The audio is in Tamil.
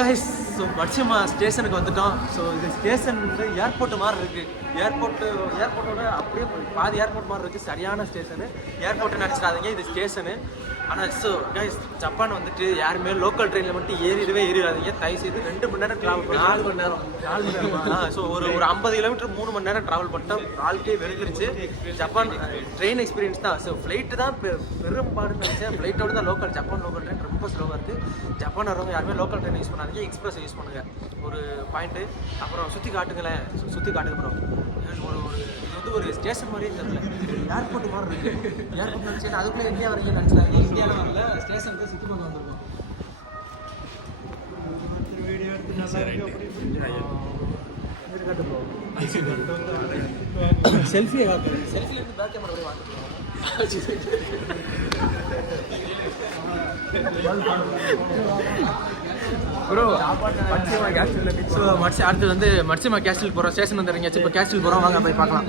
கைஸ் ஸோ மட்சிமா ஸ்டேஷனுக்கு வந்துட்டோம். ஸோ இது ஸ்டேஷன் வந்து ஏர்போர்ட்டு மாதிரி இருக்குது. ஏர்போர்ட்டோட அப்படியே பாதி ஏர்போர்ட் மாதிரி இருக்குது. சரியான ஸ்டேஷனு. ஏர்போர்ட்டு நினச்சிடாதீங்க, இது ஸ்டேஷனு. ஆனால் ஸோ கைஸ் ஜப்பான் வந்துட்டு யாருமே லோக்கல் ட்ரெயினில் மட்டும் ஏறிடாதீங்க. தயவுசெய்து 2 மணி நேரம் ட்ராவல் பண்ணி 4 மணி நேரம் ஸோ ஒரு 50 கிலோமீட்டர் 3 மணி நேரம் ட்ராவல் பண்ணிட்டோம். ஆளுக்கே வெளுத்துருச்சு. ஜப்பான் ட்ரெயின் எக்ஸ்பீரியன்ஸ் தான். ஸோ ஃப்ளைட்டு தான் பெரும்பாடுன்னு நினச்சேன். ஃப்ளைட்டோட தான் ஜப்பான் லோக்கல் ட்ரெயின் ரொம்ப ஸ்லோவாக இருக்குது. ஜப்பான் வரவங்க யாருமே லோக்கல் ட்ரெயின் யூஸ் பண்ணாதீங்க, எக்ஸ்பிரஸ் யூஸ் பண்ணுங்கள். ஒரு பாயிண்ட்டு. அப்புறம் சுற்றி காட்டுங்களேன். சுற்றி காட்டுங்க ப்ரோ. இது வந்து ஒரு ஸ்டேஷன் மாதிரியே தெரியல, ஏர்போர்ட் மாதிரி இருக்குது. ஏர்போர்ட் நினச்சேன் அதுக்குள்ளே இந்தியா வரைக்கும் நினச்சிடாங்க. இந்தியாவில் வரல, ஸ்டேஷன் தான் சுற்றி பார்க்க வந்துருக்கோம். செல்ஃபியை காட்டு. செல்ஃபிலேருந்து பேக் கேமரா கூட வாங்கிக்கிறோம். ப்ரோ மட்சிமா கேஸ்டில் அடுத்து வந்து மட்சிமா கேஸ்டில் போகிறோம். ஸ்டேஷன் வந்துடுறீங்க. இப்போ கேஸ்டில் போகிறோம், வாங்க போய் பார்க்கலாம்.